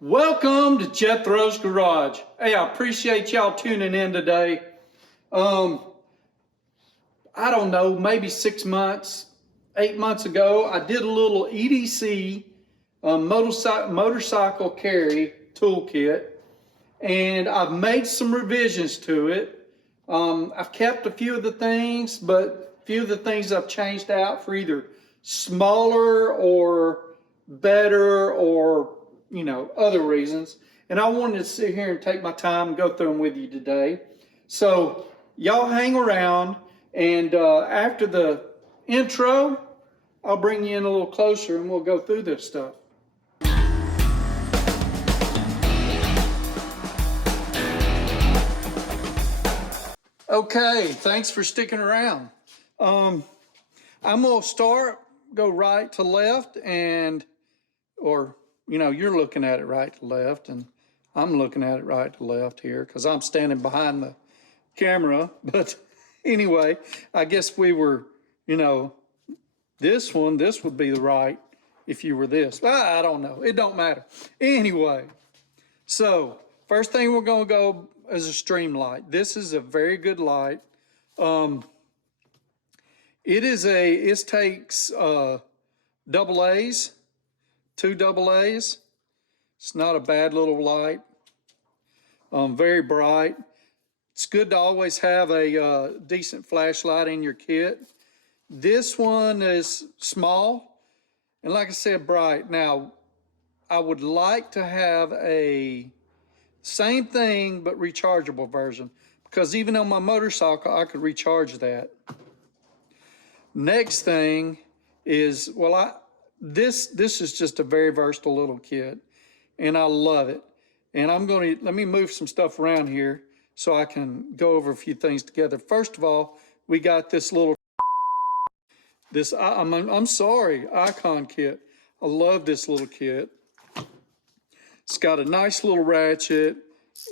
Welcome to Jethro's Garage. Hey, I appreciate y'all tuning in today. I don't know, maybe 6 months, 8 months ago, I did a little EDC motorcycle carry toolkit, and I've made some revisions to it. I've kept a few of the things, but a few of the things I've changed out for either smaller or better or other reasons. And I wanted to sit here and take my time and go through them with you today. So y'all hang around, and after the intro, I'll bring you in a little closer and we'll go through this stuff. Okay, thanks for sticking around. I'm gonna go right to left, or you're looking at it right to left, and I'm looking at it right to left here because I'm standing behind the camera. But anyway, I guess we were, this would be the right if you were this. I don't know. It don't matter. Anyway, so first thing we're going to go is a stream light. This is a very good light. It takes double A's. 2 double A's. It's not a bad little light. Very bright. It's good to always have a decent flashlight in your kit. This one is small and, like I said, bright. Now, I would like to have a same thing but rechargeable version, because even on my motorcycle I could recharge that. Next thing is, this is just a very versatile little kit, and I love it. And let me move some stuff around here so I can go over a few things together. First of all, we got this little, I'm sorry, Icon kit. I love this little kit. It's got a nice little ratchet,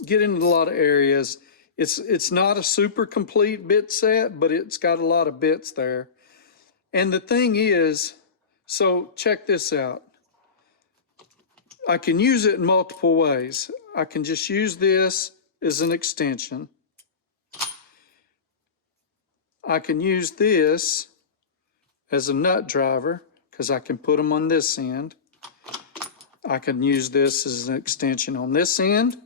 get into a lot of areas. It's not a super complete bit set, but it's got a lot of bits there. And the thing is, so check this out. I can use it in multiple ways. I can just use this as an extension. I can use this as a nut driver because I can put them on this end. I can use this as an extension on this end.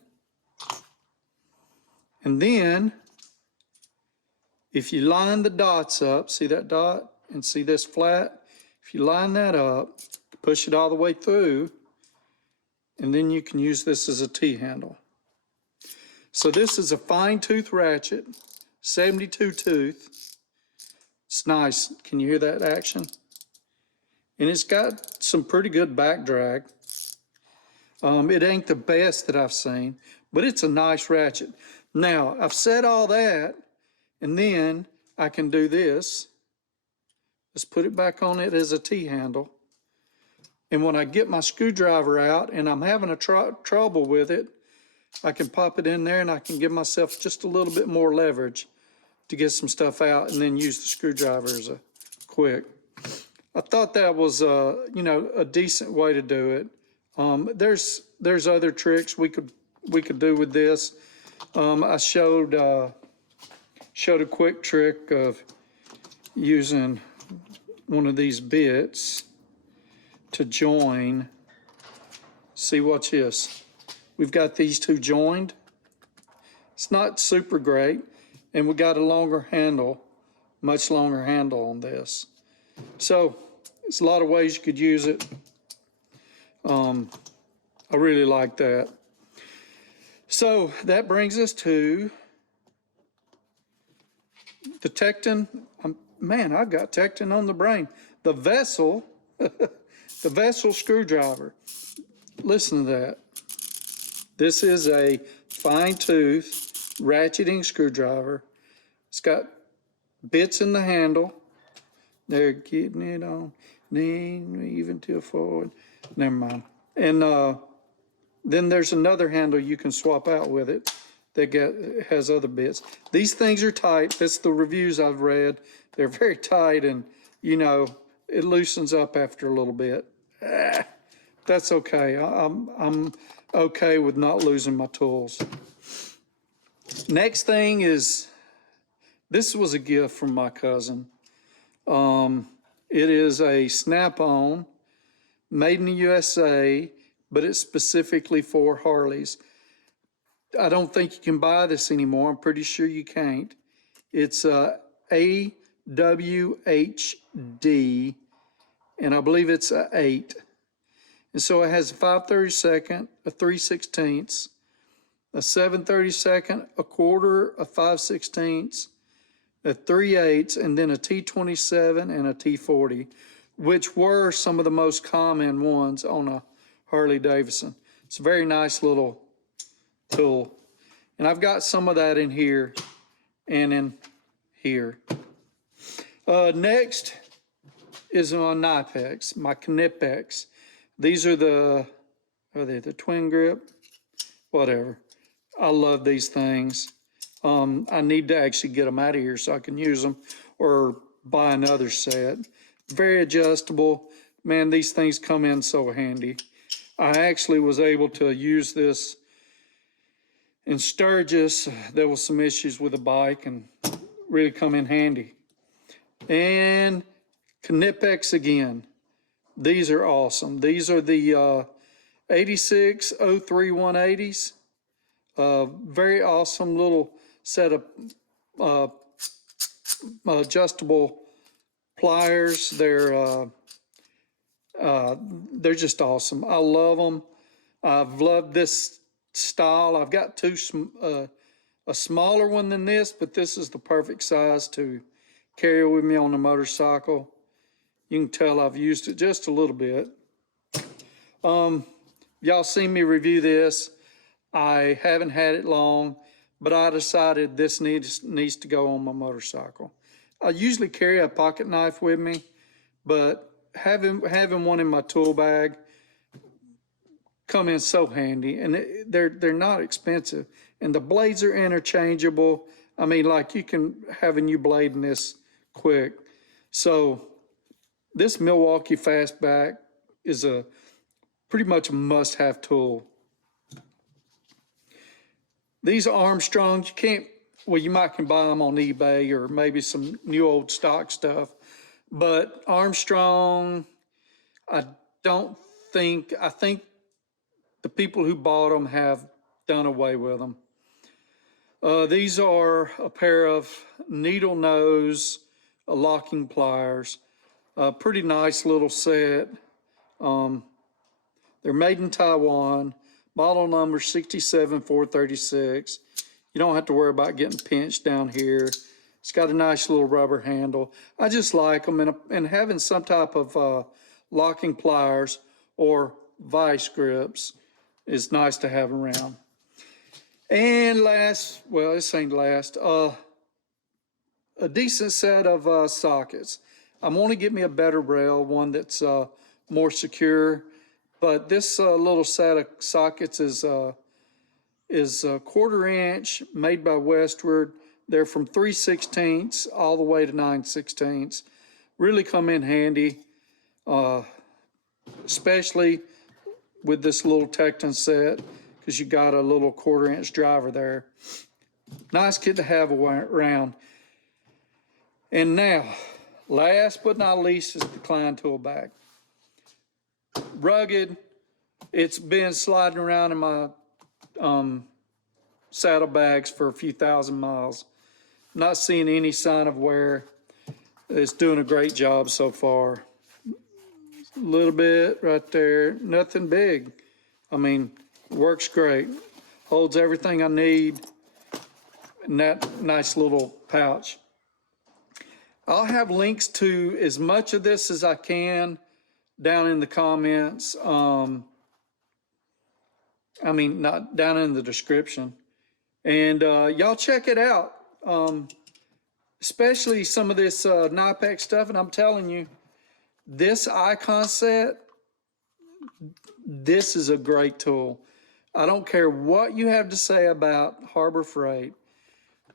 And then, if you line the dots up, see that dot and see this flat? If you line that up, push it all the way through, and then you can use this as a T-handle. So this is a fine tooth ratchet, 72 tooth. It's nice. Can you hear that action? And it's got some pretty good back drag. It ain't the best that I've seen, but it's a nice ratchet. Now, I've said all that, and then I can do this. Let's put it back on it as a T-handle. And when I get my screwdriver out and I'm having a trouble with it, I can pop it in there and I can give myself just a little bit more leverage to get some stuff out, and then use the screwdriver as a quick. I thought that was a decent way to do it. There's other tricks we could do with this. I showed a quick trick of using one of these bits to join. See, watch this. We've got these two joined. It's not super great, and we got a longer handle, much longer handle on this. So it's a lot of ways you could use it. I really like that. So that brings us to the Tecton. Man, I've got Tecton on the brain. The Vessel, the Vessel screwdriver. Listen to that. This is a fine tooth ratcheting screwdriver. It's got bits in the handle. They're getting it on, even till forward. Never mind. And then there's another handle you can swap out with it that has other bits. These things are tight. That's the reviews I've read. They're very tight, and it loosens up after a little bit. that's okay. I'm okay with not losing my tools. Next thing is, this was a gift from my cousin. It is a Snap-on, made in the USA, but it's specifically for Harleys. I don't think you can buy this anymore. I'm pretty sure you can't. It's a AWHD, and I believe it's a 8. And so it has a 5/32, a 3/16, a 7/32, a quarter, a 5/16, a 3/8, and then a T27 and a T40, which were some of the most common ones on a Harley Davidson. It's a very nice little tool. And I've got some of that in here and in here. Next is on Knipex, my Knipex. These are are they the twin grip? Whatever. I love these things. I need to actually get them out of here so I can use them or buy another set. Very adjustable. Man, these things come in so handy. I actually was able to use this in Sturgis. There was some issues with the bike and really come in handy. And Knipex again. These are awesome. These are the 86 03 180s. Very awesome little set of adjustable pliers. They're just awesome. I love them. I've loved this style. I've got two, a smaller one than this, but this is the perfect size to carry with me on the motorcycle. You can tell I've used it just a little bit. Y'all seen me review this. I haven't had it long, but I decided this needs to go on my motorcycle. I usually carry a pocket knife with me, but having one in my tool bag come in so handy, and they're not expensive, and the blades are interchangeable. I mean, like, you can have a new blade in this quick. So this Milwaukee Fastback is a pretty much a must-have tool. These are Armstrongs. You can't, well, you might can buy them on eBay or maybe some new old stock stuff, but Armstrong, I think the people who bought them have done away with them. These are a pair of needle nose locking pliers. Pretty nice little set. They're made in Taiwan. Model number 67436. You don't have to worry about getting pinched down here. It's got a nice little rubber handle. I just like them, and having some type of locking pliers or vice grips is nice to have around. And last, well, this ain't last, a decent set of sockets. I'm going to get me a better rail, one that's more secure. But this little set of sockets is a 1/4 inch, made by Westward. They're from 3/16 all the way to 9/16. Really come in handy, especially with this little Tecton set, because you got a little 1/4 inch driver there. Nice kit to have around. And now, last but not least, is the Klein tool bag. Rugged. It's been sliding around in my saddlebags for a few thousand miles. Not seeing any sign of wear. It's doing a great job so far. A little bit right there. Nothing big. I mean, works great. Holds everything I need in that nice little pouch. I'll have links to as much of this as I can down in the comments. I mean, not down in the description. And y'all check it out. Especially some of this Knipex stuff. And I'm telling you, this icon set, this is a great tool. I don't care what you have to say about Harbor Freight.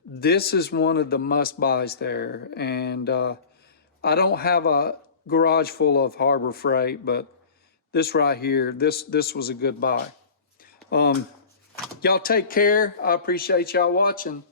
This is one of the must-buys there. And I don't have a garage full of Harbor Freight, but this right here, this was a good buy. Y'all take care. I appreciate y'all watching.